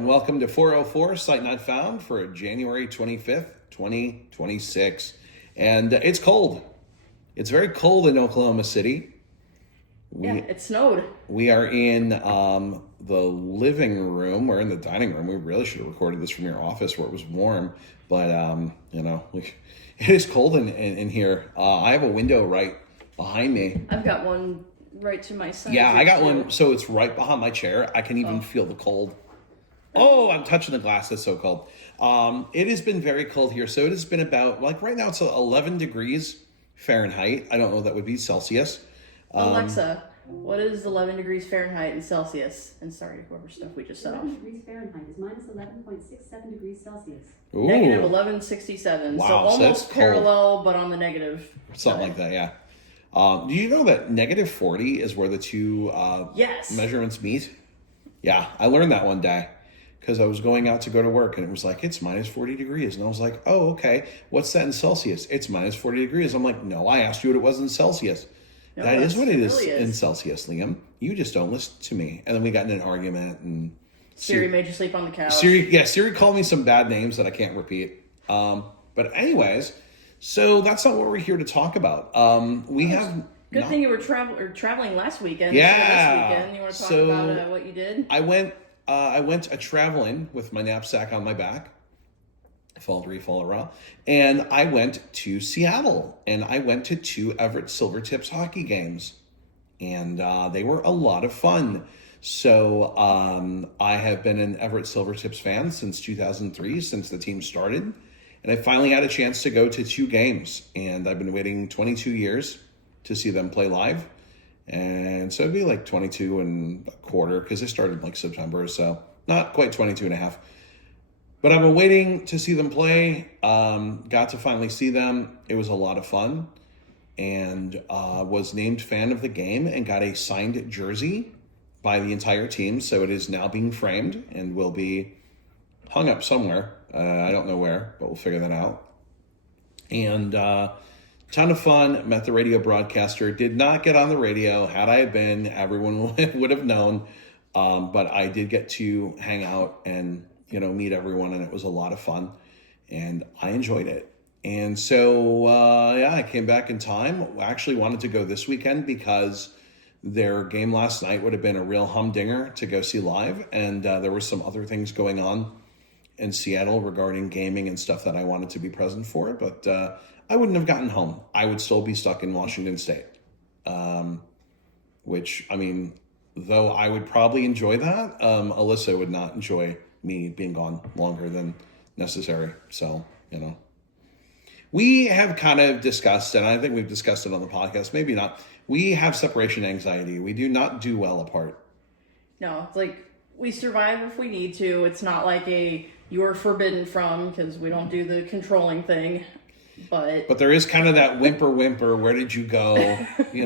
and welcome to 404 Sight Not Found for January 25th, 2026. And it's cold. It's very cold in Oklahoma City. It snowed. We are in the living room. We're in the dining room. We really should have recorded this from your office where it was warm. But, it is cold in here. I have a window right behind me. I've got one right to my side. Yeah, I got one. So it's right behind my chair. I can even feel the cold. Oh, I'm touching the glass. That's so cold. It has been very cold here. So it has been about, right now it's 11 degrees Fahrenheit. I don't know what that would be Celsius. Alexa, what is 11 degrees Fahrenheit in Celsius? And sorry, whoever stuff we just said off. 11 degrees Fahrenheit is minus 11.67 degrees Celsius. Ooh. Negative 1167. Wow, so almost that's parallel, but on the negative. Something like that, yeah. Do you know that negative 40 is where the two Yes. measurements meet? Yeah, I learned that one day because I was going out to go to work and it was like, it's minus 40 degrees. And I was like, oh, okay. What's that in Celsius? It's minus 40 degrees. I'm like, no, I asked you what it was in Celsius. No, that is what it is really in Celsius, Liam. You just don't listen to me. And then we got in an argument and Siri made you sleep on the couch. Siri called me some bad names that I can't repeat. But anyways, so that's not what we're here to talk about. Good thing you were traveling last weekend. Yeah. This weekend. You want to talk about what you did? I went a traveling with my knapsack on my back. Fall around. And I went to Seattle. And I went to 2 Everett Silvertips hockey games. And they were a lot of fun. So I have been an Everett Silvertips fan since 2003, since the team started. And I finally had a chance to go to 2 games. And I've been waiting 22 years to see them play live. And so it'd be like 22 and a quarter because they started like September. So not quite 22 and a half. But I've been waiting to see them play. Got to finally see them. It was a lot of fun. And was named fan of the game and got a signed jersey by the entire team. So it is now being framed and will be hung up somewhere. I don't know where, but we'll figure that out. And ton of fun. Met the radio broadcaster. Did not get on the radio. Had I been, everyone would have known. But I did get to hang out and meet everyone, and it was a lot of fun, and I enjoyed it. And so, I came back in time. I actually wanted to go this weekend because their game last night would have been a real humdinger to go see live, and there were some other things going on in Seattle regarding gaming and stuff that I wanted to be present for, but I wouldn't have gotten home. I would still be stuck in Washington State, which, though I would probably enjoy that, Alyssa would not enjoy me being gone longer than necessary. So, we have kind of discussed, and I think we've discussed it on the podcast, maybe not. We have separation anxiety. We do not do well apart. No, it's like we survive if we need to. It's not like you're forbidden from, because we don't do the controlling thing. But there is kind of that whimper, where did you go? We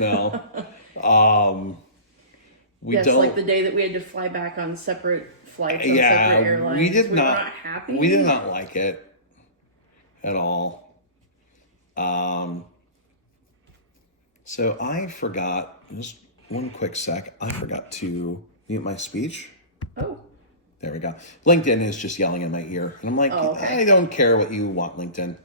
don't, like the day that we had to fly back on separate flights on separate airlines. We were not happy. We did not like it at all. So I forgot, just one quick sec, I forgot to mute my speech. Oh. There we go. LinkedIn is just yelling in my ear. And I'm like, okay. I don't care what you want, LinkedIn.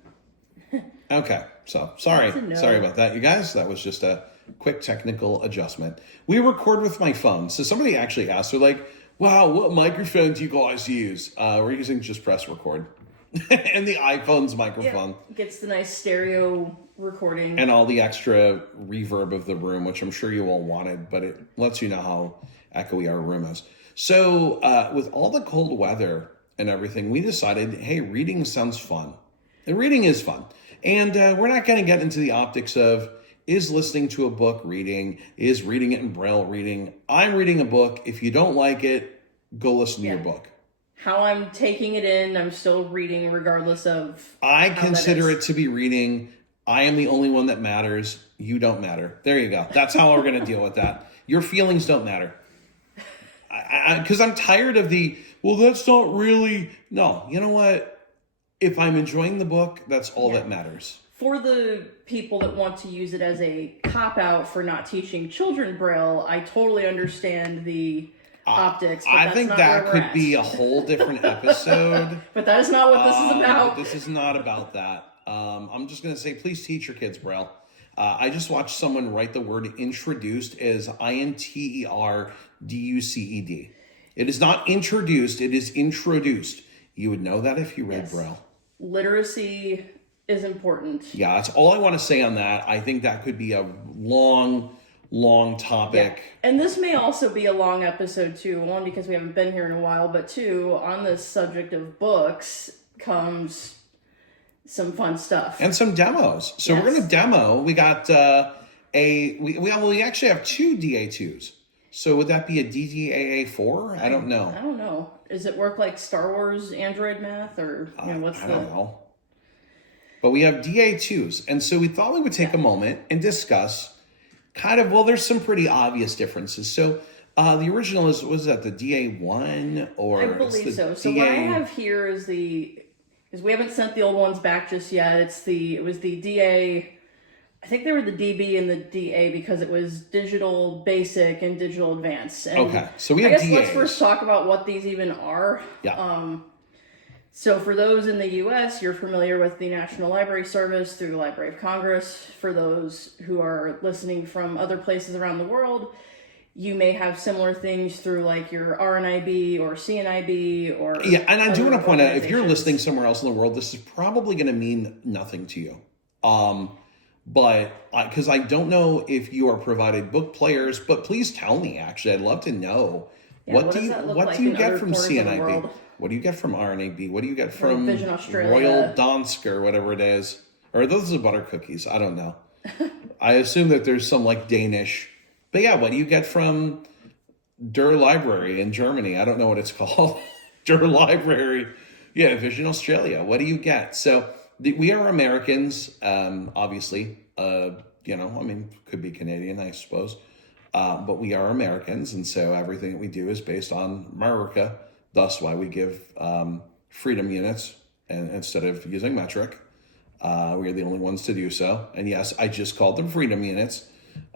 Okay, so sorry about that, you guys. That was just a quick technical adjustment. We record with my phone. So somebody actually asked, they're like, wow, what microphone do you guys use? We're using just press record. And the iPhone's microphone. Yeah, gets the nice stereo recording. And all the extra reverb of the room, which I'm sure you all wanted, but it lets you know how echoey our room is. So with all the cold weather and everything, we decided, hey, reading sounds fun. And reading is fun. And we're not going to get into the optics of, is listening to a book reading? Is reading it in Braille reading? I'm reading a book. If you don't like it, go listen to your book. How I'm taking it in, I'm still reading regardless of I consider it to be reading. I am the only one that matters. You don't matter. There you go. That's how we're going to deal with that. Your feelings don't matter. Because I'm tired of that's not really... No, you know what? If I'm enjoying the book, that's all that matters. For the people that want to use it as a cop-out for not teaching children Braille, I totally understand optics. But I that's think not that where we're could be a at. whole different episode. But that is not what this is But about. this is not about that. I'm just going to say, please teach your kids Braille. I just watched someone write the word introduced as INTERDUCED. It is not introduced, it is introduced. You would know that if you read Yes. Braille. Literacy is important. Yeah, that's all I want to say on that. I think that could be a long topic. And this may also be a long episode too, one because we haven't been here in a while, but two, on this subject of books comes some fun stuff. And some demos. So Yes. we're going to demo. We got we actually have 2 DA2s. So would that be a DDAA4? I don't know. I don't know. Does it work like Star Wars Android math, or what's I don't know. But we have DA2s. And so we thought we would take a moment and discuss kind of, well, there's some pretty obvious differences. So the original was that the DA1 or I it's believe the so. So DA... what I have here is because we haven't sent the old ones back just yet. It was the DA. I think they were the DB and the DA because it was digital basic and digital advanced. And Okay, so we have I guess DAs. let's first talk about what these even are. Yeah. So for those in the U.S., you're familiar with the National Library Service through the Library of Congress. For those who are listening from other places around the world, you may have similar things through like your RNIB or CNIB or... Yeah, and I do want to point out, if you're organizations. listening somewhere else in the world, this is probably going to mean nothing to you. But because I don't know if you are provided book players, but please tell me, actually. I'd love to know. Yeah, what what do does you that look what like do you in get other from corners of the CNIB? world? What do you get from RNAB? What do you get from Vision Australia? Royal Dansk or whatever it is? Or are those the butter cookies? I don't know. I assume that there's some like Danish. But yeah, what do you get from Der Library in Germany? I don't know what it's called. Der Library. Yeah, Vision Australia. What do you get? So we are Americans, obviously. Could be Canadian, I suppose. But we are Americans, and so everything that we do is based on America. Thus why we give freedom units and instead of using metric. We're the only ones to do so. And yes, I just called them freedom units.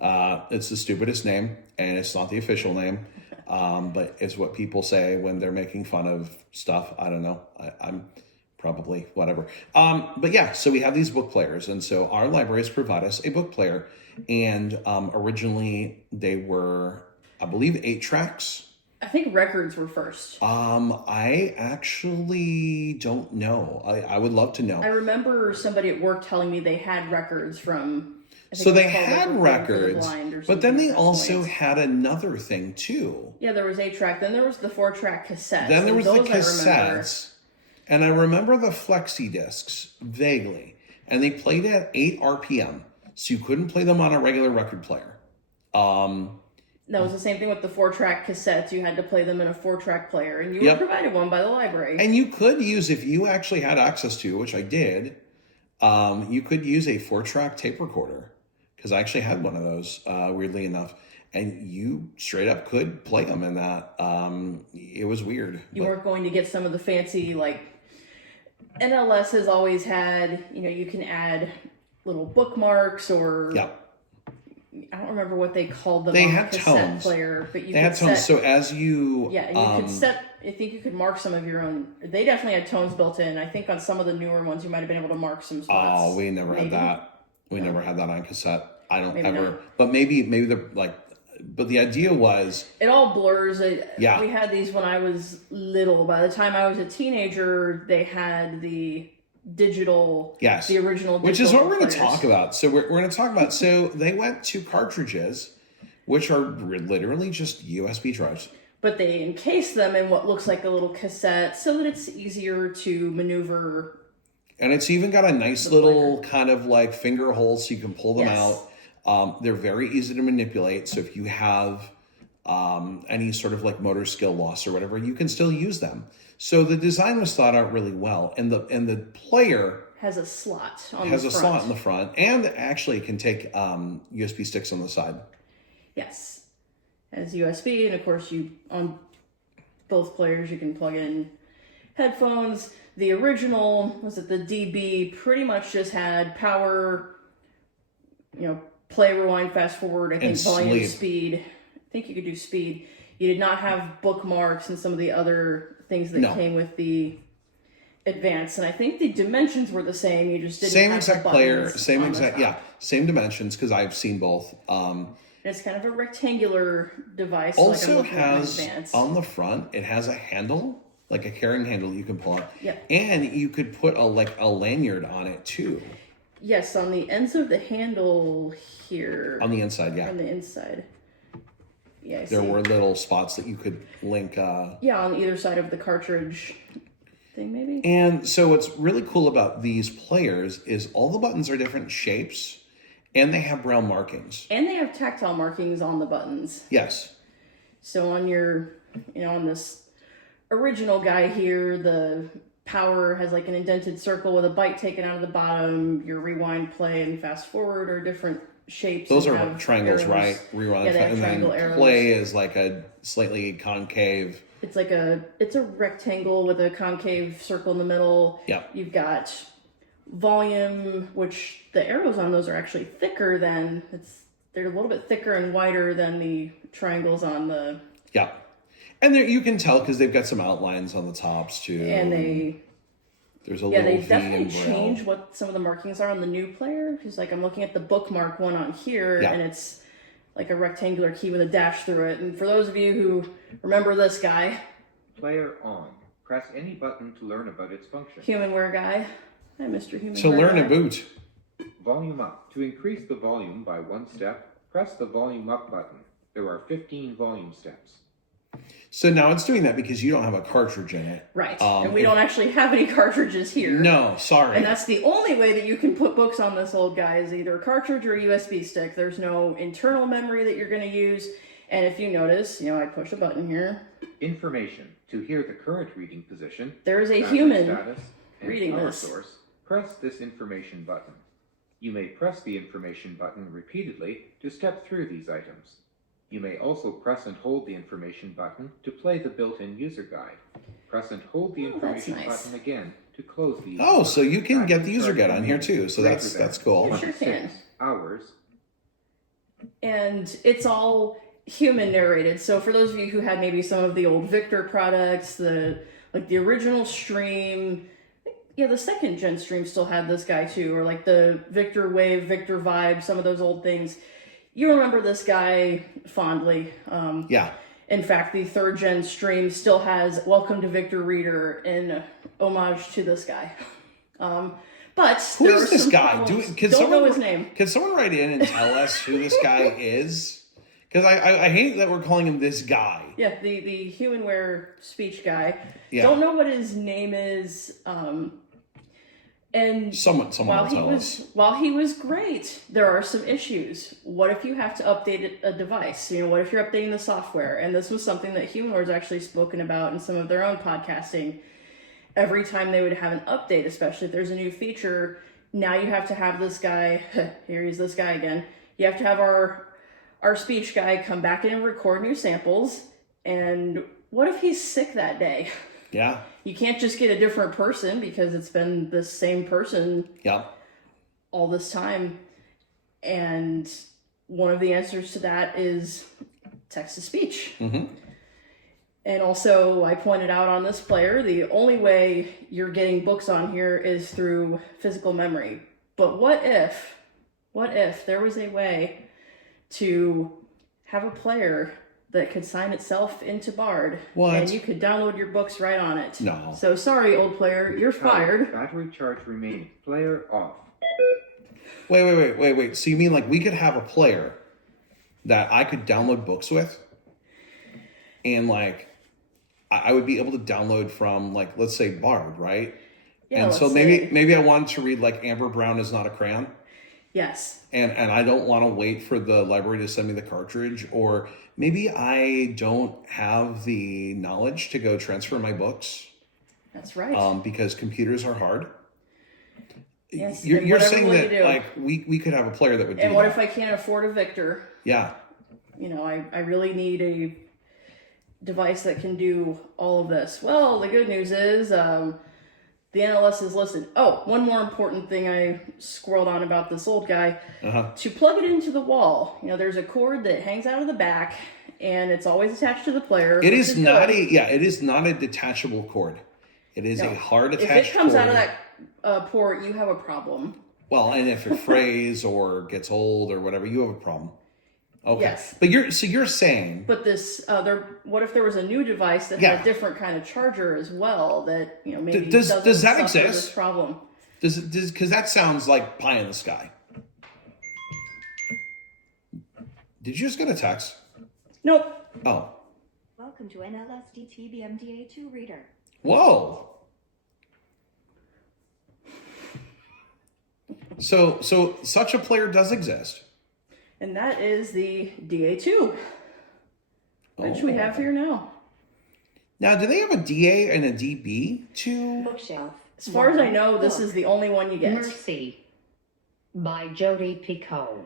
It's the stupidest name, and it's not the official name. But it's what people say when they're making fun of stuff. I don't know. I'm probably whatever. But yeah, so we have these book players. And so our libraries provide us a book player. And originally they were, I believe, 8 tracks. I think records were first. I actually don't know. I would love to know. I remember somebody at work telling me they had records from... I think So it they was called, like, had Recording for the records, Blind or but something then they at that also point. had another thing too. Yeah, there was 8-track. Then there was the 4-track cassettes. Then there was the Those I remember. cassettes, and I remember the flexi discs vaguely, and they played at 8 RPM, so you couldn't play them on a regular record player. That was the same thing with the 4-track cassettes. You had to play them in a 4-track player, and you were Yep. provided one by the library. And you could use, if you actually had access to, which I did, you could use a 4-track tape recorder, because I actually had one of those, weirdly enough. And you straight up could play them in that. It was weird. You weren't going to get some of the fancy, like, NLS has always had, you can add little bookmarks or... Yeah. I don't remember what they called them They on had the cassette tones. player, but you They could had tones, set... so as you... Yeah, you could set... I think you could mark some of your own... They definitely had tones built in. I think on some of the newer ones, you might have been able to mark some spots. Oh, we never maybe. had that. We never had that on cassette. I don't Maybe ever... not. But maybe they're like... But the idea was... It all blurs. Yeah. We had these when I was little. By the time I was a teenager, they had the digital... Yes. The original digital Which is what we're going to players. talk about. So we're going to talk about... So they went to cartridges, which are literally just USB drives. But they encase them in what looks like a little cassette so that it's easier to maneuver. And it's even got a nice little kind of like finger hole so you can pull them Yes. out. They're very easy to manipulate. So if you have any sort of like motor skill loss or whatever, you can still use them. So the design was thought out really well. And the player Has a slot on has the a front. slot in the front and actually can take USB sticks on the side. Yes. Has USB, and of course you on both players you can plug in headphones. The original, was it the DB, pretty much just had power, play, rewind, fast forward, I think And volume, sleep. speed. I think you could do speed. You did not have bookmarks and some of the other things that No. came with the Advance, and I think the dimensions were the same. You just didn't Same have exact the player, buttons same on the exact, top. yeah, same dimensions because I've seen both. And it's kind of a rectangular device. like I'm Also looking at my has Advance. on the front, it has a handle, like a carrying handle you can pull out. Yep. And you could put a lanyard on it too. Yes, on the ends of the handle here. On the inside, yeah. On the inside. Yeah, I There see. were little spots that you could link. Yeah, on either side of the cartridge thing, maybe. And so what's really cool about these players is all the buttons are different shapes and they have brown markings. And they have tactile markings on the buttons. Yes. So on your, on this original guy here, the power has like an indented circle with a byte taken out of the bottom. Your rewind, play, and fast forward are different shapes. Those and are have triangles, arrows. right? Rewind, Yeah, they have and then triangle arrows. play is like a slightly concave. It's like it's a rectangle with a concave circle in the middle. Yeah. You've got volume, which the arrows on those are actually thicker than they're a little bit thicker and wider than the triangles on the. Yeah. And there you can tell because they've got some outlines on the tops too. And there's a yeah, little they V definitely in Braille. change what some of the markings are on the new player. Because like I'm looking at the bookmark one on here, Yeah. and it's like a rectangular key with a dash through it. And for those of you who remember this guy, Player on. Press any button to learn about its function. Humanware guy. Hi, Mr. Humanware. To learn guy. a boot. Volume up. To increase the volume by one step, press the volume up button. There are 15 volume steps. So now it's doing that because you don't have a cartridge in it. Right. Um, and we if- don't actually have any cartridges here. No, sorry. And that's the only way that you can put books on this old guy is either a cartridge or a USB stick. There's no internal memory that you're going to use. And if you notice, I push a button here. Information. To hear the current reading position, There is a battery human status, and reading power this. source, press this information button. You may press the information button repeatedly to step through these items. You may also press and hold the information button to play the built-in user guide. Press and hold the Oh, that's information nice. button again to close the user Oh, guide. so you can get the Battery user charge guide on here too. So greater that's than cool. You sure can. 26 hours. And it's all human narrated. So for those of you who had maybe some of the old Victor products, the original Stream, yeah, the second gen Stream still had this guy too, or like the Victor Wave, Victor Vibe, some of those old things. You remember this guy fondly. Yeah. In fact, the third gen Stream still has Welcome to Victor Reader in homage to this guy. But Who there is are this some guy? problems. Can Don't someone know his name. Can someone write in and tell us who this guy is? Because I hate that we're calling him this guy. Yeah, the Humanware speech guy. Yeah. Don't know what his name is. And Someone will tell us. while he was great, there are some issues. What if you have to update a device? What if you're updating the software? And this was something that Humanware's actually spoken about in some of their own podcasting. Every time they would have an update, especially if there's a new feature, now you have to have this guy, here he's this guy again, you have to have our speech guy come back in and record new samples. And what if he's sick that day? Yeah. You can't just get a different person because it's been the same person Yeah. all this time. And one of the answers to that is text to speech. Mm-hmm. And also, I pointed out on this player, the only way you're getting books on here is through physical memory. But what if there was a way to have a player that could sign itself into Bard, What? and you could download your books right on it? No. So sorry, old player, you're fired. Battery charge remaining. Player off. Wait. So you mean like we could have a player that I could download books with? And like I would be able to download from like, let's say Bard, right? Yeah, and so let's maybe say- maybe I wanted to read like Amber Brown is Not a Crayon. Yes. And I don't want to wait for the library to send me the cartridge, or maybe I don't have the knowledge to go transfer my books That's right. because computers are hard. Yes, You're and whatever saying will you that do? like we could have a player that would do And what that. if I can't afford a Victor? Yeah. I really need a device that can do all of this. Well, the good news is the NLS is listed. Oh, one more important thing I squirreled on about this old guy. To plug it into the wall, there's a cord that hangs out of the back, and it's always attached to the player. It is not it is not a detachable cord. It is a hard attached cord. If it comes out of that port, you have a problem. Well, and if it frays or gets old or whatever, you have a problem. Okay. Yes. But you're saying. But this what if there was a new device that had a different kind of charger as well that maybe does that suffer exist? This problem? Because that sounds like pie in the sky. Did you just get a text? Nope. Oh. Welcome to NLSD TBMDA2 Reader. Whoa. So such a player does exist. And that is the DA2, which we have here now. Now, do they have a DA and a DB2? Bookshelf. As far as I know, this is the only one you get. Mercy by Jodi Picoult.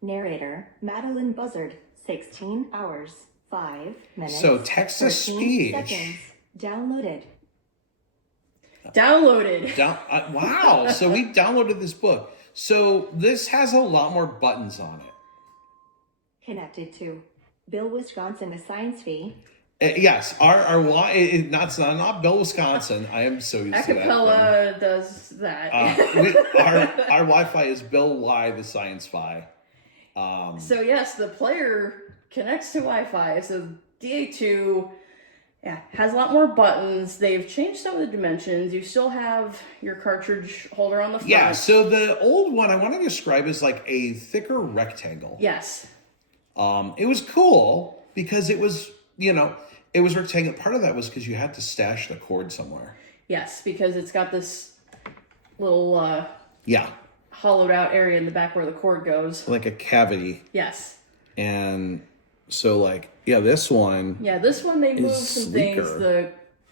Narrator, Madeline Buzzard. 16 hours, 5 minutes. So text to 13 speech. seconds. Downloaded. Wow. So we downloaded this book. So this has a lot more buttons on it. Connected to Bill, Wisconsin, a science fee. Yes, not Bill, Wisconsin. I am so used to that. Acapella does that. Our Wi-Fi is Bill Y, the science fi. So yes, the player connects to Wi-Fi. So DA2 has a lot more buttons. They've changed some of the dimensions. You still have your cartridge holder on the front. Yeah, so the old one I want to describe as like a thicker rectangle. Yes. It was cool because it was rectangular. Part of that was because you had to stash the cord somewhere. Yes, because it's got this little hollowed out area in the back where the cord goes. Like a cavity. Yes. And so this one. Yeah, this one they moved some things.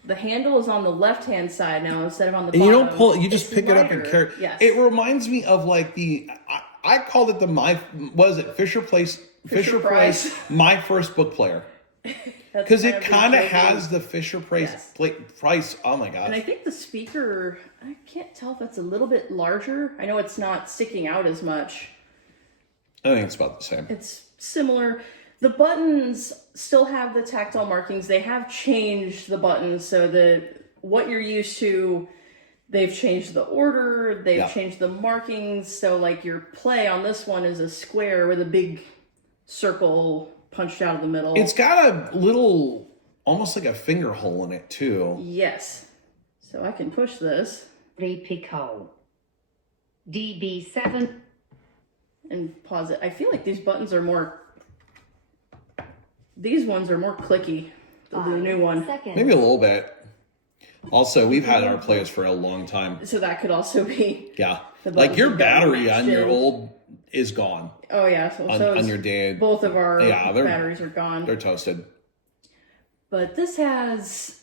The handle is on the left-hand side now instead of on the bottom. And you don't pull it, you just pick it up and carry. Yes. It reminds me of like I called it Fisher Price, my first book player. Because it kind of has the Fisher Price price. Oh my gosh. And I think the speaker, I can't tell if it's a little bit larger. I know it's not sticking out as much. I think it's about the same. It's similar. The buttons still have the tactile markings. They have changed the buttons so that what you're used to, they've changed the order, they've changed the markings. So like your play on this one is a square with a big circle punched out of the middle. It's got a little, almost like a finger hole in it too. Yes. So I can push this. Picoult. DB7. And pause it. I feel like these buttons are more... These ones are more clicky than the new one. Maybe a little bit. Also, we've had our players for a long time. So that could also be... Yeah. Like your battery on your old is gone. Oh, yeah. So on your dad. Both of our batteries are gone. They're toasted. But this has...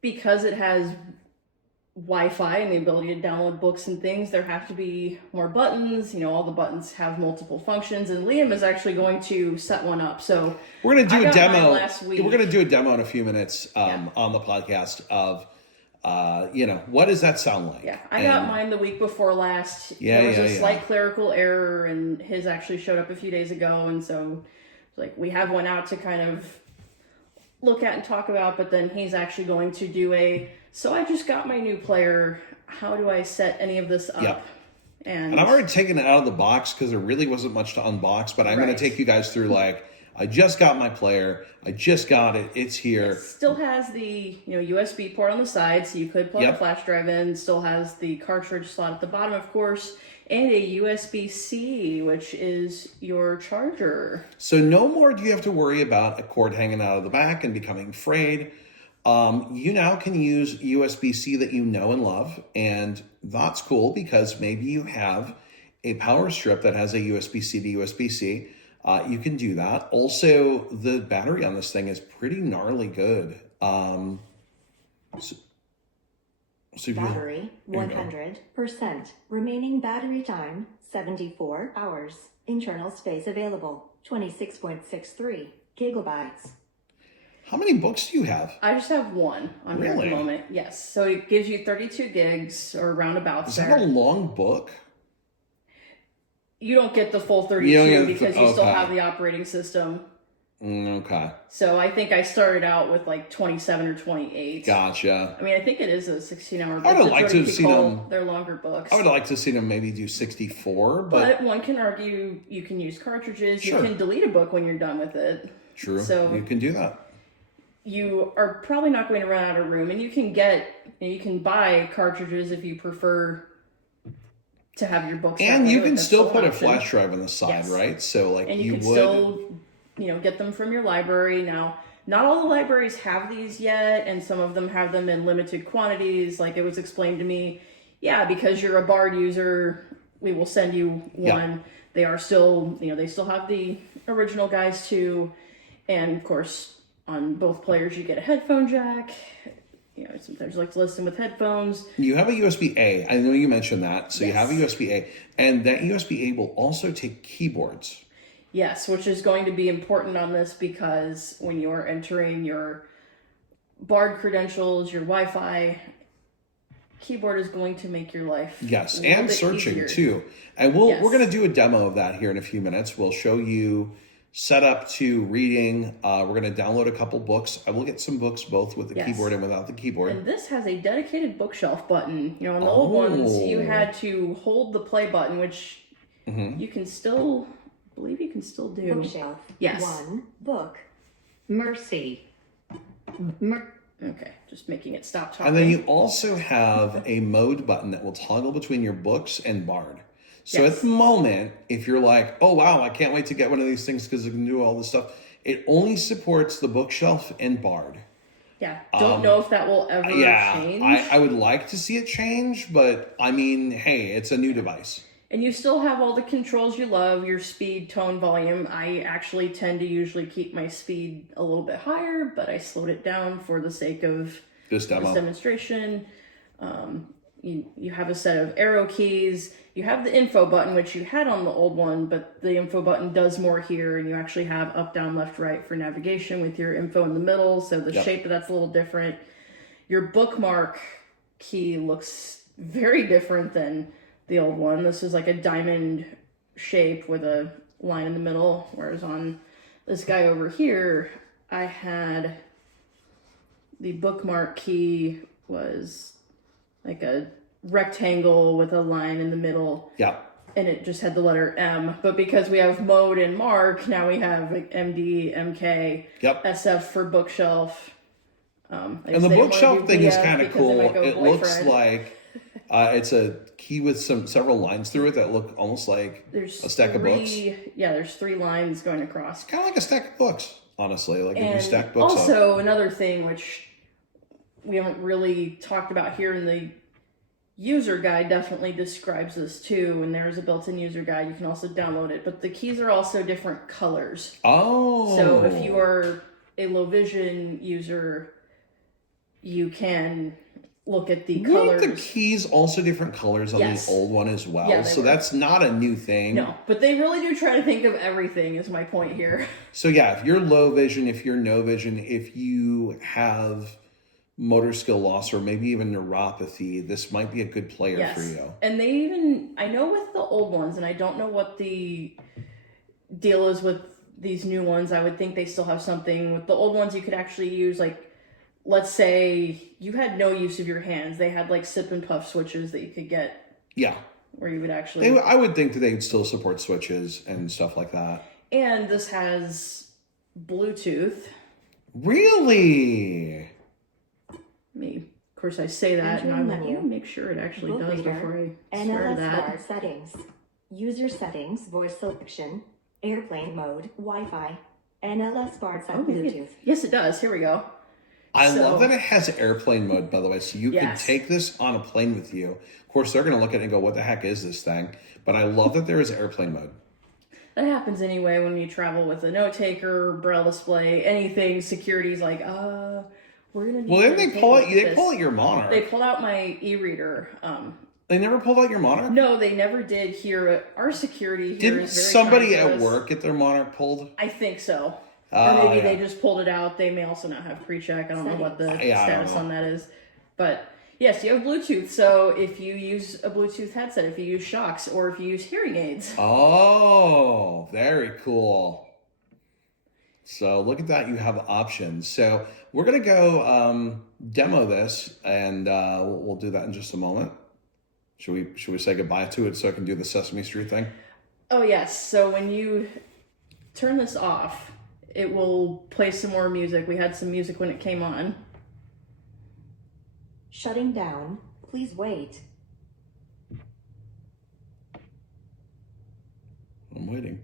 Because it has Wi-Fi and the ability to download books and things, there have to be more buttons. All the buttons have multiple functions, and Liam is actually going to set one up. So we're going to do a demo last week. We're going to do a demo in a few minutes on the podcast of what does that sound like? Yeah, I got mine the week before last. There was a slight clerical error, and his actually showed up a few days ago, and so we have one out to kind of look at and talk about, but then he's actually going to do so I just got my new player, how do I set any of this up? Yep. And I've already taken it out of the box because there really wasn't much to unbox, but I'm going to take you guys through I just got my player, I just got it, it's here. It still has the USB port on the side, so you could plug a flash drive in, still has the cartridge slot at the bottom, of course, and a USB-C, which is your charger. So no more do you have to worry about a cord hanging out of the back and becoming frayed. You now can use USB-C that you know and love, and that's cool because maybe you have a power strip that has a USB-C to USB-C. You can do that. Also, the battery on this thing is pretty gnarly good. Battery 100%. Remaining battery time 74 hours. Internal space available 26.63 gigabytes. How many books do you have? I just have one on here at Really? the moment. Yes. So it gives you 32 gigs or roundabouts Is there. that a long book? You don't get the full You 32 don't get the- because you still okay. have the operating system. Okay. So I think I started out with like 27 or 28. Gotcha. I mean, I think it is a 16-hour book. I would so like to Jodi have seen Picoult, them- They're longer books. I would like to see them maybe do 64, but one can argue you can use cartridges. Sure. You can delete a book when you're done with it. true. So- you can do that. You are probably not going to run out of room, and you can buy cartridges if you prefer to have your books. And that you way, can that's still an put a option. flash drive on the side, Yes. right? So like And you you can would. still, get them from your library. Now, not all the libraries have these yet, and some of them have them in limited quantities. Like it was explained to me, yeah, because you're a Bard user, we will send you one. Yeah. They are still, they still have the original guys too, and of course, on both players, you get a headphone jack. Sometimes you like to listen with headphones. You have a USB-A. I know you mentioned that. So you Yes. have a USB-A. And that USB-A will also take keyboards. Yes, which is going to be important on this because when you're entering your Bard credentials, your Wi-Fi, keyboard is going to make your life Yes, a little and bit searching easier. too. And Yes. we're going to do a demo of that here in a few minutes. We'll show you setup to reading. We're going to download a couple books. I will get some books both with the Yes. keyboard and without the keyboard. And this has a dedicated bookshelf button. On the old ones, you Oh. had to hold the play button, which Mhm. you can still, I believe you can still do. Bookshelf. Yes. 1 book. Mercy. Okay, just making it stop talking. And then you also have a mode button that will toggle between your books and Bard. So Yes. at the moment, if you're like, oh wow, I can't wait to get one of these things because it can do all this stuff, it only supports the bookshelf and Bard. Yeah, don't know if that will ever Yeah, change. I would like to see it change, but I mean, hey, it's a new device. And you still have all the controls you love, your speed, tone, volume. I actually tend to usually keep my speed a little bit higher, but I slowed it down for the sake of This demo. this demonstration. You have a set of arrow keys. You have the info button, which you had on the old one, but the info button does more here, and you actually have up, down, left, right for navigation with your info in the middle, so the Yep. shape of that's a little different. Your bookmark key looks very different than the old one. This is like a diamond shape with a line in the middle, whereas on this guy over here, I had the bookmark key was like a rectangle with a line in the middle, Yeah. and it just had the letter M. But because we have mode and mark, now we have like MD, MK, Yep. SF for bookshelf. I And just the didn't wanna bookshelf do thing is BF kind of because they cool. might go It looks boyfriend. like it's a key with several lines through it that look almost like There's a stack of books. Yeah, there's 3 lines going across. Kind of like a stack of books, honestly. Like if you And stack books up. also another thing which we haven't really talked about here in the user guide definitely describes this too, and there's a built-in user guide. You can also download it, but the keys are also different colors. Oh. So if you are a low vision user, you can look at the Weren't colors. the keys also different colors on Yes. the old one as well? Yeah, they So were. that's not a new thing. No, but they really do try to think of everything is my point here. So yeah, if you're low vision, if you're no vision, if you have motor skill loss or maybe even neuropathy, this might be a good player Yes. for you. And they even, I know with the old ones, and I don't know what the deal is with these new ones. I would think they still have something. With the old ones, you could actually use, like, let's say you had no use of your hands. They had, like, sip and puff switches that you could get Yeah. where you would actually. I would think that they would still support switches and stuff like that. And this has Bluetooth. Really? Of course, I say that, and Enter I'm like, menu. let me make sure it actually Book does reader, before I swear to NLS that. bar settings. User settings, voice selection, airplane mode, Wi-Fi, NLS bar set Oh, Bluetooth. yes, it does. Here we go. I So- love that it has airplane mode, by the way. So you Yes. could take this on a plane with you. Of course, they're going to look at it and go, what the heck is this thing? But I love that there is airplane mode. That happens anyway when you travel with a note taker, braille display, anything. Security's like, we're gonna need. Well, then your they pull table out for they this. pull out your Monarch. They pulled out my e-reader. They never pulled out your Monarch? No, they never did here. Our security here Didn't is very somebody kind to at us. work get their Monarch pulled? I think so. Or maybe yeah. they just pulled it out. They may also not have pre-check. I don't know what the Yeah, I don't status know. on that is. But yes, you have Bluetooth. So if you use a Bluetooth headset, if you use shocks, or if you use hearing aids. Oh, very cool. So look at that. You have options. So we're going to go demo this, and we'll do that in just a moment. Should we say goodbye to it so I can do the Sesame Street thing? Oh, yes. So when you turn this off, it will play some more music. We had some music when it came on. Shutting down. Please wait. I'm waiting.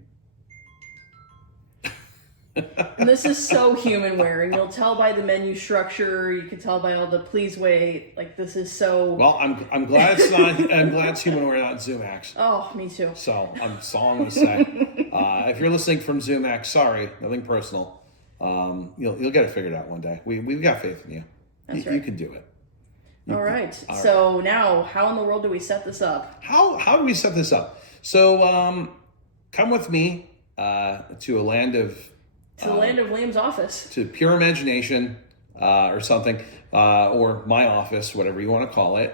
And this is so human wearing. You'll tell by the menu structure. You can tell by all the please wait. Like, this is so... Well, I'm glad it's not. I'm glad it's human. We're not ZoomX. Oh, me too. So that's all I'm going to say. If you're listening from ZoomX, sorry, nothing personal. You'll get it figured out one day. We've got faith in you. That's You right. can do it. All right. So now, how in the world do we set this up? How do we set this up? So come with me to a land of To the land of Liam's office. to pure imagination or something, or my office, whatever you want to call it.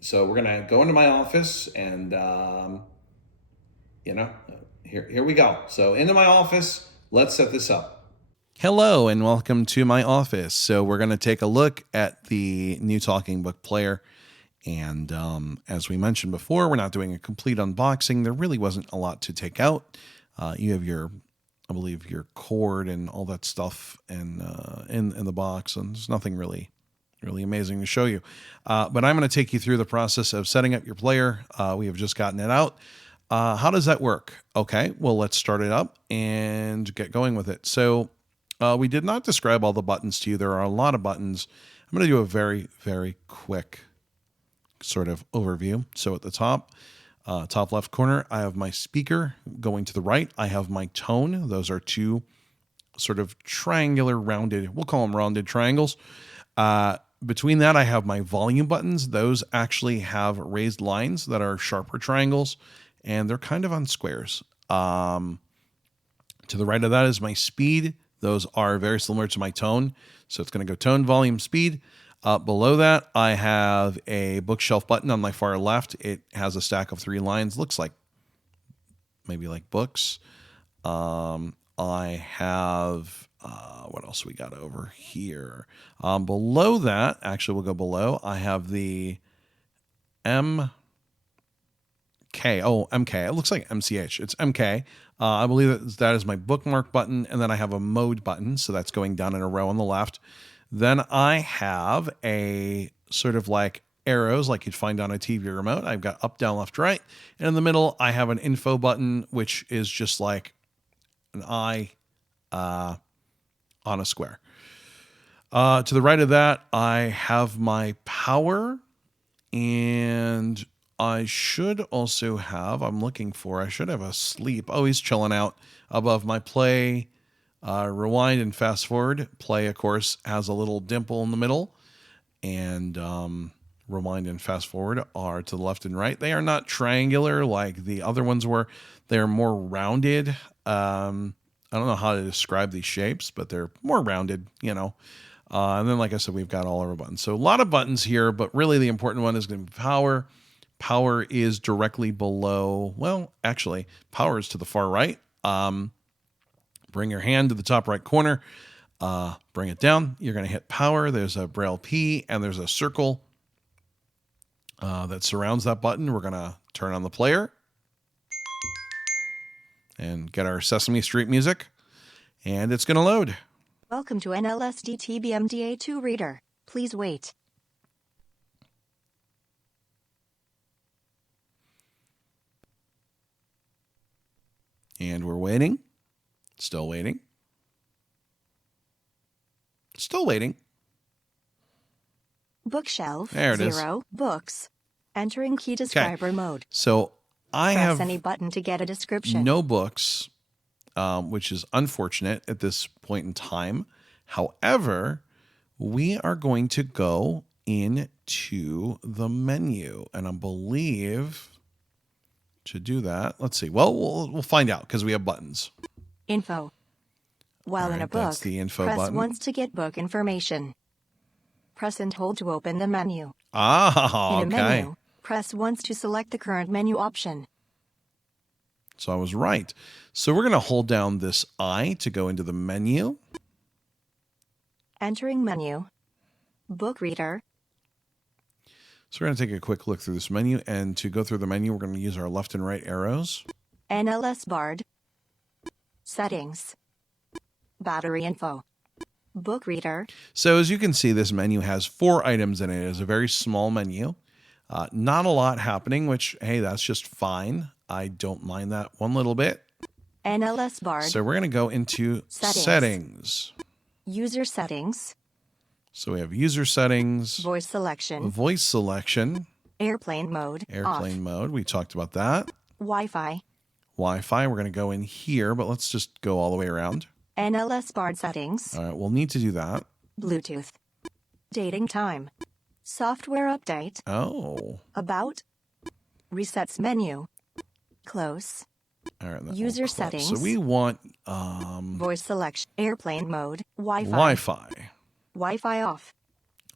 So we're gonna go into my office, and here we go. So into my office. Let's set this up. Hello and welcome to my office. So we're going to take a look at the new Talking Book player. And as we mentioned before, we're not doing a complete unboxing. There really wasn't a lot to take out. You have I believe your cord and all that stuff in the box, and there's nothing really amazing to show you. But I'm going to take you through the process of setting up your player. We have just gotten it out. How does that work? Okay, well, let's start it up and get going with it. So we did not describe all the buttons to you. There are a lot of buttons. I'm going to do a very, very quick sort of overview. So at the top left corner, I have my speaker. Going to the right, I have my tone. Those are two sort of triangular rounded, we'll call them rounded triangles. Between that, I have my volume buttons. Those actually have raised lines that are sharper triangles, and they're kind of on squares. To the right of that is my speed. Those are very similar to my tone. So it's going to go tone, volume, speed. Below that, I have a bookshelf button on my far left. It has a stack of 3 lines. Looks like maybe like books. I have, what else we got over here? Below that, actually we'll go below, I have the MK. Oh, MK. It looks like MCH. It's MK. I believe that is my bookmark button, and then I have a mode button, so that's going down in a row on the left. Then I have a sort of like arrows like you'd find on a TV remote. I've got up, down, left, right. And in the middle, I have an info button, which is just like an eye on a square. To the right of that, I have my power, and I should also have, I should have a sleep. Oh, he's chilling out above my play. Rewind and fast forward. Play, of course, has a little dimple in the middle, and rewind and fast forward are to the left and right. They are not triangular like the other ones were. They're more rounded. I don't know how to describe these shapes, but they're more rounded, and then, like I said, we've got all our buttons. So a lot of buttons here, but really the important one is going to be power. Power is directly below. Well, actually, power is to the far right. Bring your hand to the top right corner. Bring it down. You're going to hit power. There's a Braille P, and there's a circle that surrounds that button. We're going to turn on the player and get our Sesame Street music, and it's going to load. Welcome to NLSD TBMDA2 Reader. Please wait. And we're waiting. Still waiting. Still waiting. Bookshelf. There it is. 0 books. Entering key describer mode. So I Press have any button to get a description. no books, which is unfortunate at this point in time. However, we are going to go into the menu, and I believe to do that, let's see. Well, we'll find out because we have buttons. Info. While All in a right, that's book, the info press button. once to get book information. Press and hold to open the menu. Ah, In a okay. menu, press once to select the current menu option. So I was right. So we're going to hold down this I to go into the menu. Entering menu. Book reader. So we're going to take a quick look through this menu. And to go through the menu, we're going to use our left and right arrows. NLS Bard. Settings. Battery info. Book reader. So as you can see, this menu has 4 items in it. It's a very small menu. Not a lot happening, which, hey, that's just fine. I don't mind that one little bit. NLS Bard. So we're going to go into settings. User settings. So we have user settings, Voice selection. voice selection, Airplane mode. airplane mode. We talked about that. Wi-Fi. Wi-Fi. We're going to go in here, but let's just go all the way around. NLS Bard settings. All right, we'll need to do that. Bluetooth. Dating time. Software update. Oh. About. Resets menu. Close. All right. that User will close. settings. So we want Voice selection. Airplane mode. Wi-Fi. Wi-Fi. Wi-Fi off.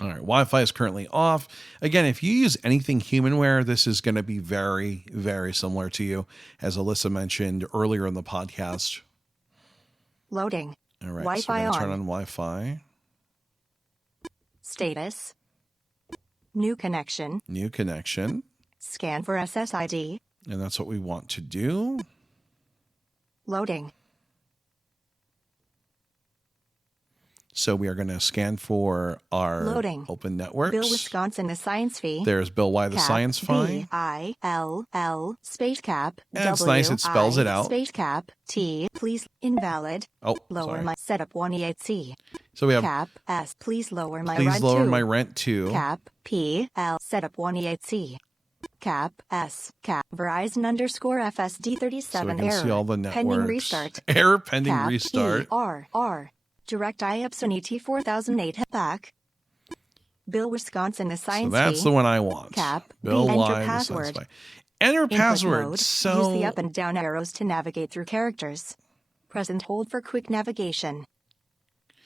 All right, Wi-Fi is currently off. Again, if you use anything humanware, this is going to be very, very similar to you, as Alyssa mentioned earlier in the podcast. Loading. All right, Wi-Fi so we're going to turn on. on Wi-Fi. Status. New connection. New connection. Scan for SSID. And that's what we want to do. Loading. So we are going to scan for our Loading. open networks. Bill Wisconsin the science fee. There's Bill Y, the Cap, science fee. BILL space cap. Yeah, it's nice, it spells it out. Space cap. T. Please invalid. Oh, Lower sorry. my setup 1E8C. So we have Cap S. Please lower my please rent lower 2. my rent to. Cap P L setup 1E8C. Cap S. Cap Verizon underscore FSD 37 So we can error. see all the networks. Pending restart. Error pending Cap restart. E R R. Direct Epson ET4008 back. Bill Wisconsin the So science that's fee. the one I want. Cap Bill B. Y, Enter the science password. fee. Enter Input password. mode. So Use the up and down arrows to navigate through characters. Press and hold for quick navigation.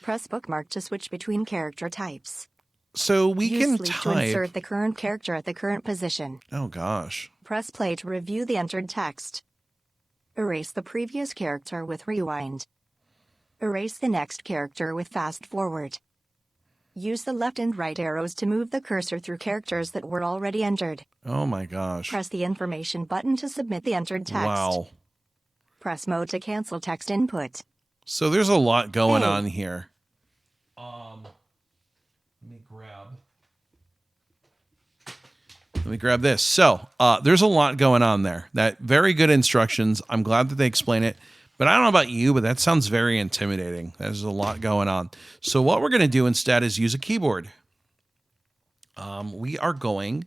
Press bookmark to switch between character types. so we Use can sleep to type. insert the current character at the current position. Oh gosh. Press play to review the entered text. Erase the previous character with rewind. Erase the next character with fast forward. Use the left and right arrows to move the cursor through characters that were already entered. Oh my gosh. Press the information button to submit the entered text. Wow. Press mode to cancel text input. So there's a lot going Hey. on here. Let me grab this. So there's a lot going on there. That very good instructions. I'm glad that they explain it. But I don't know about you, but that sounds very intimidating. There's a lot going on. So what we're going to do instead is use a keyboard. We are going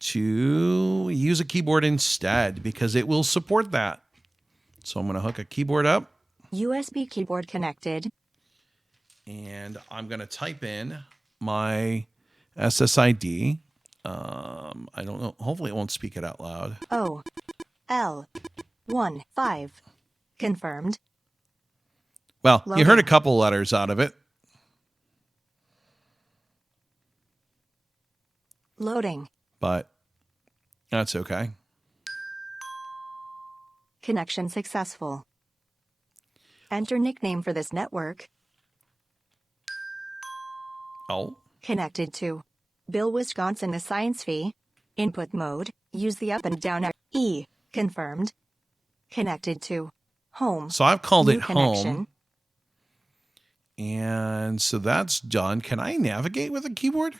to use a keyboard instead because it will support that. So I'm going to hook a keyboard up. USB keyboard connected. And I'm going to type in my SSID. I don't know. Hopefully it won't speak it out loud. O L 1 5. Confirmed. Well, you heard Loading. a couple letters out of it. Loading. But that's okay. Connection successful. Enter nickname for this network. Oh, Connected to Bill Wisconsin the science fee. Input mode. Use the up and down arrow. E. Confirmed. Connected to home. so I've called New it connection. home. And so that's done. Can I navigate with a keyboard?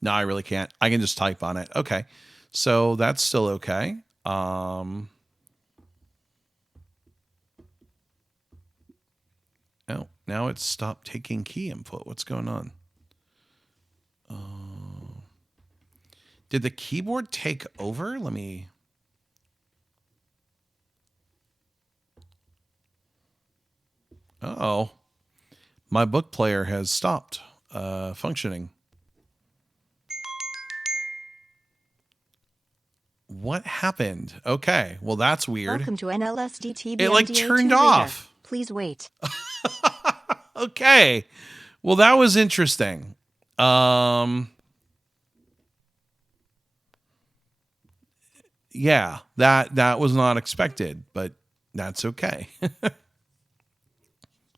No, I really can't. I can just type on it. Okay. So that's still okay. Oh, now it's stopped taking key input. What's going on? Did the keyboard take over? Let me... Uh-oh. My book player has stopped functioning. What happened? Okay, well that's weird. Welcome to NLSDT. It like turned off. Please wait. Okay, well that was interesting. Yeah, that was not expected, but that's okay.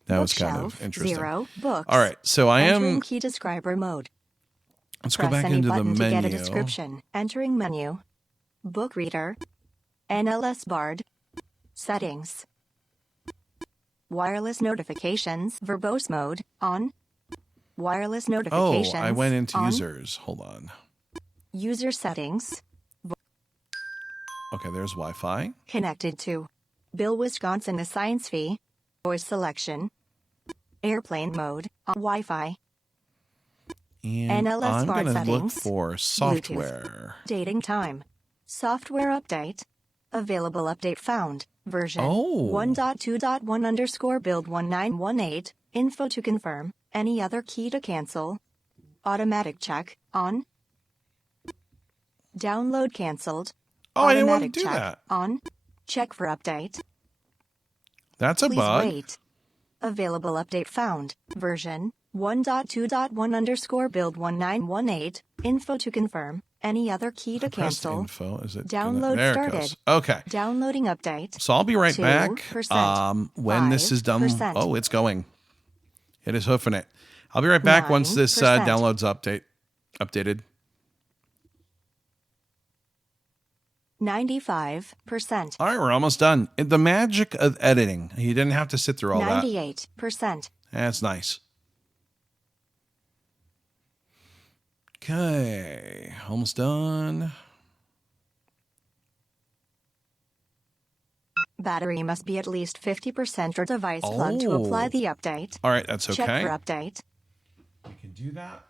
That was kind of interesting. 0 books. All right, so I Entering am. key describer mode. Let's go Press back any into the button menu. to get a description. Entering menu. Book reader. NLS Bard. Settings. Wireless notifications. Verbose mode. On. Wireless Oh, notifications. I went into on. users. Hold on. User settings. Okay, there's Wi-Fi. Connected to. Bill, Wisconsin. The science fee. Voice selection. Airplane mode. On Wi-Fi. And NLS I'm Bard going to look settings. for software. Dating time. Software update. Available update found. Version Oh. 1.2.1 underscore build 1918. Info to confirm. Any other key to cancel. Automatic check. On. Download canceled. Oh, I didn't want to Automatic do check. that. On. Check for update. That's a Please bug. wait. Available update found. Version 1.2.1 underscore build 1918. Info to confirm. Any other key to I pressed cancel. info. Is it Download there started. It goes. Okay. Downloading update. So I'll be right back 2%, when this is done. 5%. Oh, it's going. It is hoofing it. I'll be right back once this 9%. downloads updated. 95%. All right, we're almost done. The magic of editing. You didn't have to sit through all that. 98%. That's nice. Okay, almost done. Battery must be at least 50% or device plugged to apply the update. All right, that's okay. Check for update. We can do that.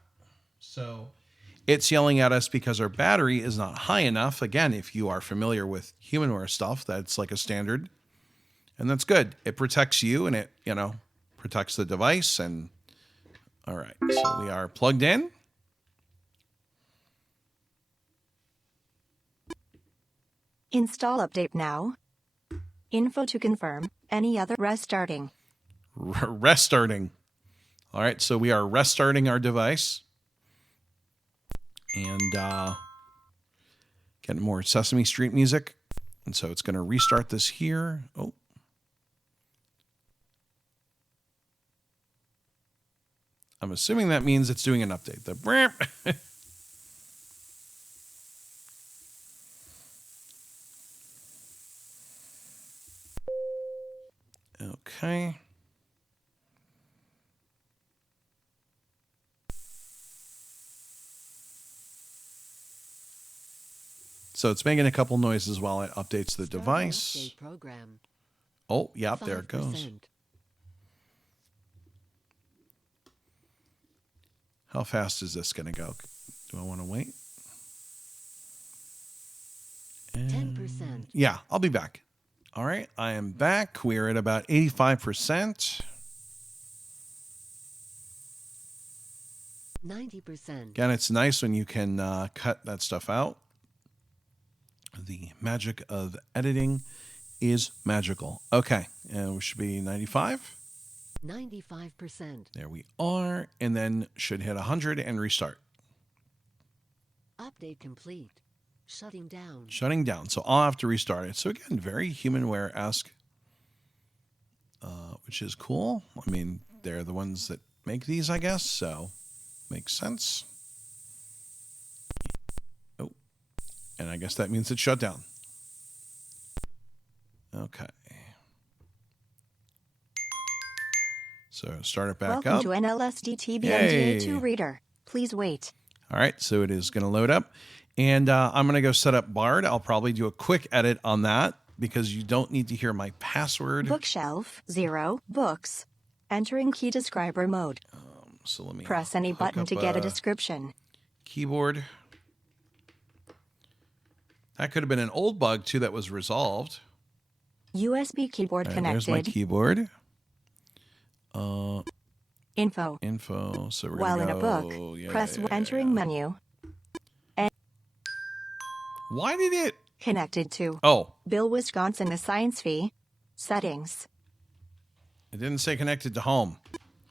So it's yelling at us because our battery is not high enough. Again, if you are familiar with humanware stuff, that's like a standard. And that's good. It protects you and it, protects the device. And all right, so we are plugged in. Install update now. Info to confirm. Any other restarting. Restarting. All right, so we are restarting our device. And getting more Sesame Street music. And so it's going to restart this here. Oh. I'm assuming that means it's doing an update. The okay. So it's making a couple noises while it updates the device. Program. Oh, yep, there it goes. 5%. How fast is this going to go? Do I want to wait? 10%. Yeah, I'll be back. All right, I am back. We're at about 85%. 90%. Again, it's nice when you can cut that stuff out. The magic of editing is magical. Okay, and we should be 95. 95%. There we are. And then should hit 100 and restart. Update complete. Shutting down. Shutting down. So I'll have to restart it. So again, very humanware-esque, which is cool. I mean, they're the ones that make these, I guess. So makes sense. Oh, and I guess that means it's shut down. Okay. So start it back Welcome up. to NLSDT Yay. BMDA2 reader. Please wait. All right, so it is going to load up. And I'm going to go set up Bard. I'll probably do a quick edit on that because you don't need to hear my password. Bookshelf 0 books. Entering key describer mode. So let me Press any hook button up to get a description. keyboard. That could have been an old bug too that was resolved. USB keyboard All right, there's my connected. keyboard. Info. Info. So we're While in gonna a go, book, yeah, press yeah, entering yeah. menu. Why did it? Connected to. Oh, Bill, Wisconsin, a science fee. Settings. it didn't say connected to home.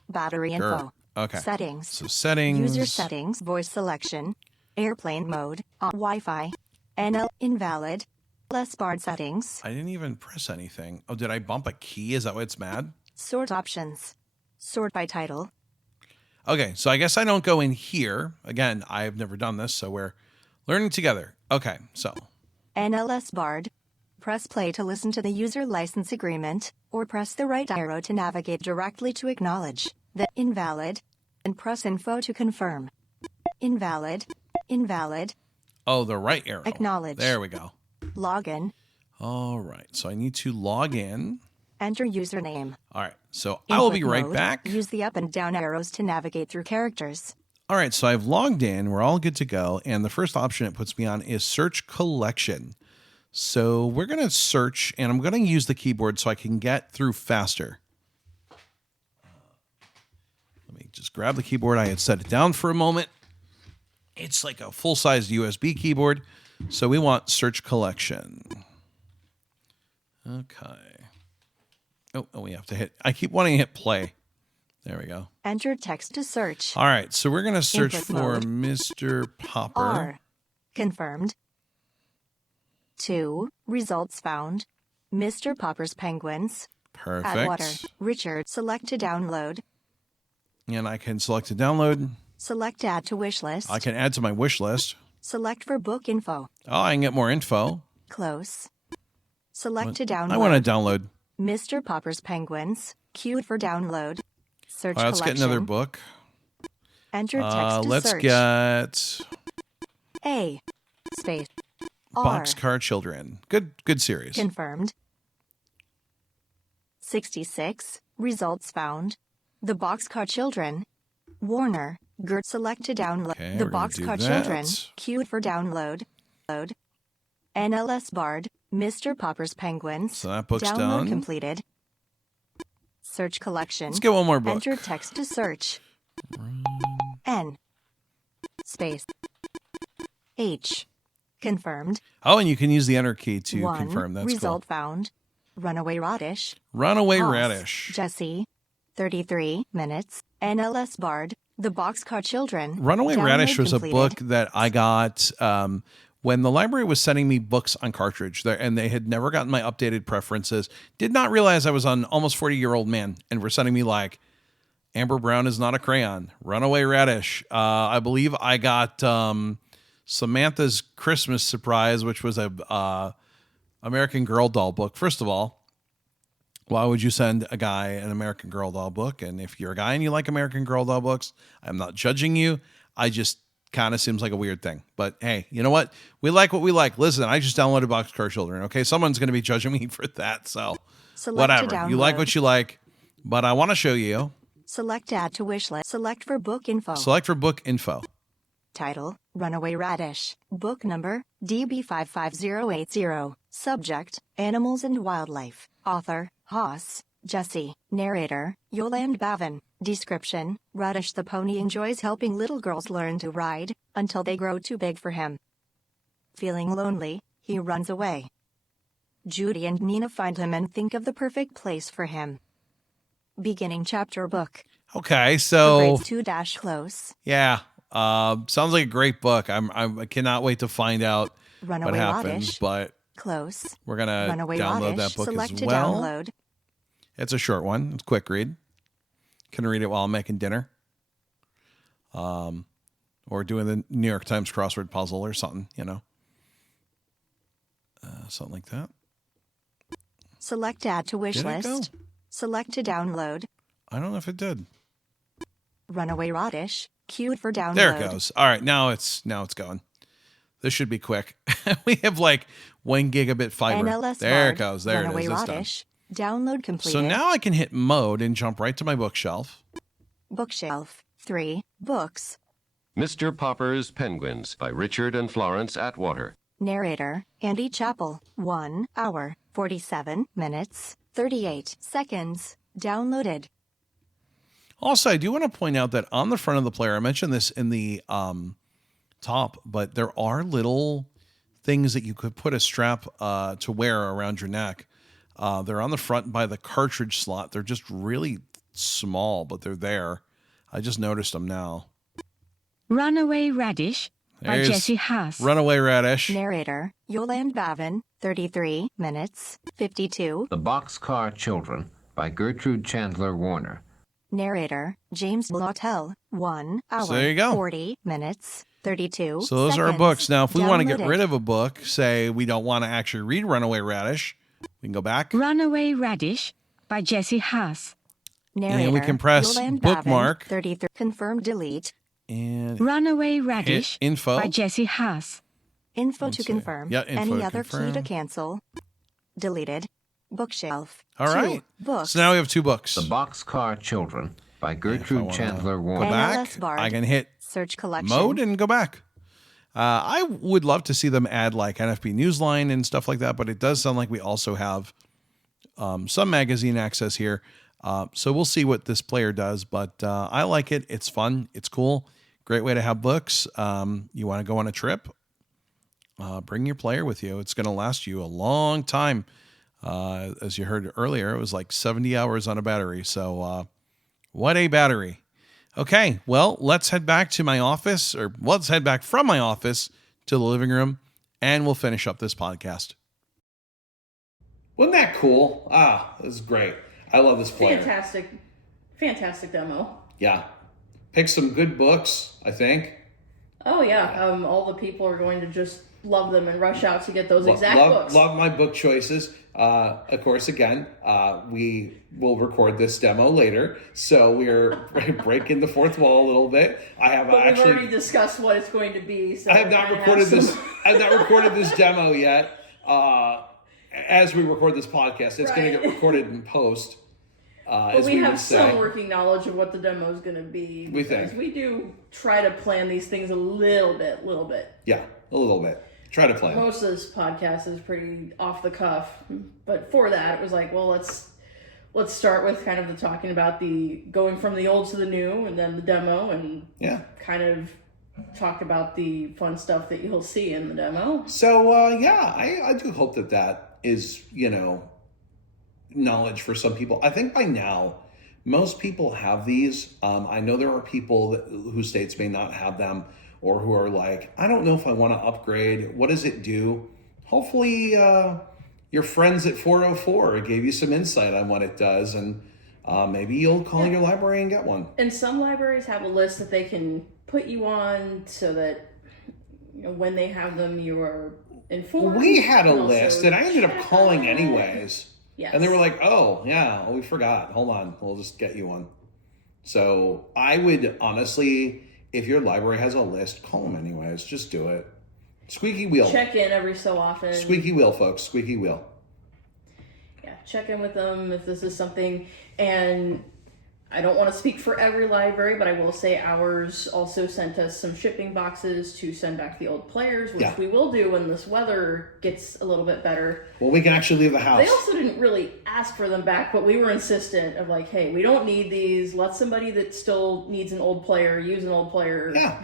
Battery Sure. info. Okay. Settings. So settings. User settings. Voice selection. Airplane mode. On Wi-Fi. NL invalid. Less barred settings. I didn't even press anything. Oh, did I bump a key? Is that why it's mad? Sort options. Sort by title. Okay, so I guess I don't go in here. Again, I've never done this, so we're learning together. Okay, so NLS barred. Press play to listen to the user license agreement, or press the right arrow to navigate directly to acknowledge the invalid, and press info to confirm. Invalid. Invalid. oh, the right arrow. Acknowledge. There we go. Login. All right, so I need to log in. Enter username. All right, so I will be Input right mode. back. Use the up and down arrows to navigate through characters. All right, so I've logged in. We're all good to go. And the first option it puts me on is search collection. So we're going to search, and I'm going to use the keyboard so I can get through faster. Let me just grab the keyboard. I had set it down for a moment. It's like a full-sized USB keyboard. So we want search collection. Okay. Oh, we have to hit. I keep wanting to hit play. There we go. Enter text to search. All right, so we're going to search Input for mode. Mr. Popper. R. Confirmed. 2. Results found. Mr. Popper's Penguins. Atwater. Perfect. Richard. Select to download. And I can select to download. Select add to wish list. I can add to my wish list. Select for book info. Oh, I can get more info. Close. Select to download. I want to download. Mr. Popper's Penguins. Queued for download. Search All right, let's collection. get another book. Enter text to Let's search. get A. Space. R. Boxcar Children. Good series. Confirmed. 66. Results found. The Boxcar Children. Warner. Gert. Select to download. Okay, The we're gonna do Boxcar that. Children. Queued for download. Load. NLS barred. Mr. Popper's Penguins. So that book's download done. completed. Search collection. Let's get one more book. Enter text to search. N. Space. H. Confirmed. Oh, and you can use the enter key to 1. confirm. That's Result cool. found. Runaway Radish. Runaway Hoss. Radish. Jesse. 33 minutes. NLS barred. The Boxcar Children. Runaway Download Radish was completed. a book that I got when the library was sending me books on cartridge, and they had never gotten my updated preferences. Did not realize I was an almost 40-year-old man, and were sending me like Amber Brown is not a crayon, Runaway Radish. I believe I got Samantha's Christmas Surprise, which was a American Girl doll book. First of all, why would you send a guy an American Girl doll book? And if you're a guy and you like American Girl doll books, I'm not judging you. I just kind of seems like a weird thing. But hey, you know what? We like what we like. Listen, I just downloaded Boxcar Children. Okay, someone's going to be judging me for that. So Select to whatever. You like download. what you like. But I want to show you. Select add to wish list. Select for book info. Select for book info. Title, Runaway Radish. Book number, DB55080. Subject, Animals and Wildlife. Author, Hoss, Jesse. Narrator, Yolande Bavin. Description, Radish the pony enjoys helping little girls learn to ride, until they grow too big for him. Feeling lonely, he runs away. Judy and Nina find him and think of the perfect place for him. Beginning chapter book. Okay, For so grades 2-close. yeah, sounds like a great book. I cannot wait to find out Runaway what happens. Radish. But Close. we're gonna Runaway download Radish. that book Select as to well. download. It's a short one. It's a quick read. Can read it while I'm making dinner. Or doing the New York Times crossword puzzle or something, you know. Something like that. Select add to wish Did it go? list. Select to download. I don't know if it did. Runaway Radish. Queued for download. There it goes. All right, now it's going. This should be quick. We have like 1 gigabit fiber. NLS There barred. it goes. There Runaway it is. It's done. Radish. Download completed. So now I can hit mode and jump right to my bookshelf. Bookshelf. 3. Books. Mr. Popper's Penguins by Richard and Florence Atwater. Narrator, Andy Chappell. 1 hour, 47 minutes, 38 seconds. Downloaded. Also, I do want to point out that on the front of the player, I mentioned this in the top, but there are little things that you could put a strap to wear around your neck. They're on the front by the cartridge slot. They're just really small, but they're there. I just noticed them now. Runaway Radish by There's Jesse Haas. Runaway Radish. Narrator, Yolande Bavin, 33 minutes, 52. The Boxcar Children by Gertrude Chandler Warner. Narrator, James Blottel, 1 hour, So there you go. 40 minutes, 32 So those are our seconds. books. Now, if we want to get Downloaded. rid of a book, say we don't want to actually read Runaway Radish, we can go back. Runaway Radish by Jesse Haas. Narrator, And we can press Yolande bookmark. Bavin, 33, confirm, delete. And Runaway Radish hit info. by Jesse Haas. Info Let's to see. confirm. Yeah, info Any to other key confirm. to cancel. Deleted. Bookshelf. All 2 right. Books. So now we have 2 books. The Boxcar Children by Gertrude wanna Chandler Go Warner. back. NLS Bard. I can hit Search collection. mode and go back. I would love to see them add like NFB Newsline and stuff like that, but it does sound like we also have some magazine access here. So we'll see what this player does, but I like it. It's fun. It's cool. Great way to have books. You want to go on a trip? Bring your player with you. It's going to last you a long time. As you heard earlier, it was like 70 hours on a battery. So what a battery. Okay, well, let's head back to my office, or let's head back from my office to the living room, and we'll finish up this podcast. Wasn't that cool? This is great. I love this player. Fantastic demo. Yeah. Pick some good books, I think. Oh yeah, all the people are going to just love them and rush out to get those exact books. Love my book choices. Of course, again, we will record this demo later, so we're breaking the fourth wall a little bit. But we've already discussed what it's going to be. So I have not recorded this. I have not recorded this demo yet. As we record this podcast, it's going to get recorded in post. But we have some working knowledge of what the demo is going to be. We think. We do try to plan these things a little bit. Yeah, a little bit. Try to plan. Most of this podcast is pretty off the cuff, but for that, it was like, well, let's start with kind of the talking about the going from the old to the new, and then the demo, and kind of talk about the fun stuff that you'll see in the demo. So I do hope that is knowledge for some people. I think by now most people have these. I know there are people whose states may not have them, or who are like, I don't know if I want to upgrade. What does it do? Hopefully your friends at 404 gave you some insight on what it does, and maybe you'll call your library and get one. And some libraries have a list that they can put you on so that when they have them, you are informed. We had a list, and I ended up calling anyways. Yes. And they were like, oh, yeah, we forgot. Hold on. We'll just get you one. So I would honestly, if your library has a list, call them anyways. Just do it. Squeaky wheel. Check in every so often. Squeaky wheel, folks. Squeaky wheel. Yeah, check in with them if this is something. And I don't want to speak for every library, but I will say ours also sent us some shipping boxes to send back the old players, which we will do when this weather gets a little bit better. Well, we can actually leave the house. They also didn't really ask for them back, but we were insistent of like, hey, we don't need these. Let somebody that still needs an old player use an old player. Yeah.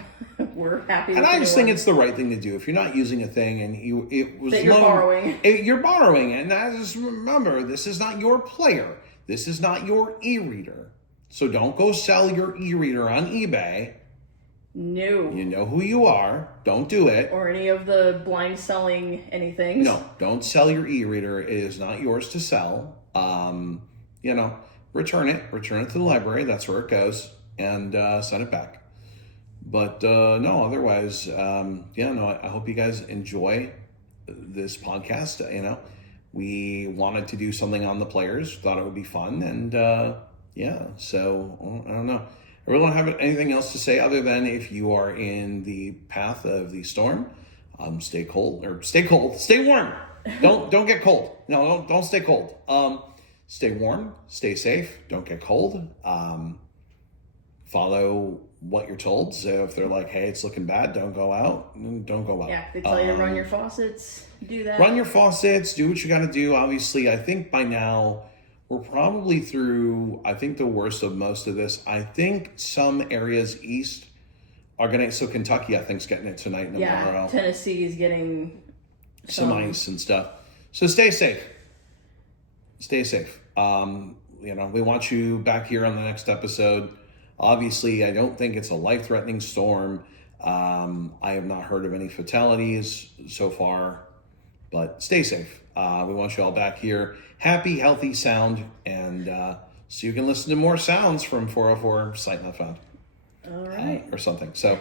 We're happy with And the I new just think one. it's the right thing to do. If you're not using a thing and it was that you're borrowing. You're borrowing. And just remember, this is not your player. This is not your e-reader. So don't go sell your e-reader on eBay. No. You know who you are. Don't do it. Or any of the blind selling anything. No, don't sell your e-reader. It is not yours to sell. Return it. Return it to the library. That's where it goes. And send it back. But no, otherwise, I hope you guys enjoy this podcast. We wanted to do something on the players. Thought it would be fun. And so I don't know. I really don't have anything else to say other than if you are in the path of the storm, stay warm. Don't get cold. No, don't stay cold. Stay warm, stay safe, don't get cold. Follow what you're told. So if they're like, hey, it's looking bad, don't go out. Don't go out. Yeah, if they tell you to run your faucets, do that. Run your faucets, do what you got to do. Obviously, I think by now we're probably through, the worst of most of this. I think some areas east are going to, so Kentucky, I think, is getting it tonight and tomorrow. Yeah, Tennessee is getting some ice and stuff. So stay safe. Stay safe. We want you back here on the next episode. Obviously, I don't think it's a life-threatening storm. I have not heard of any fatalities so far, but stay safe. We want you all back here, happy, healthy, sound, and so you can listen to more sounds from 404 Sight Not Found. All right. Or something. So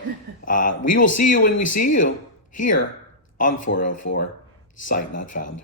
we will see you when we see you here on 404 Sight Not Found.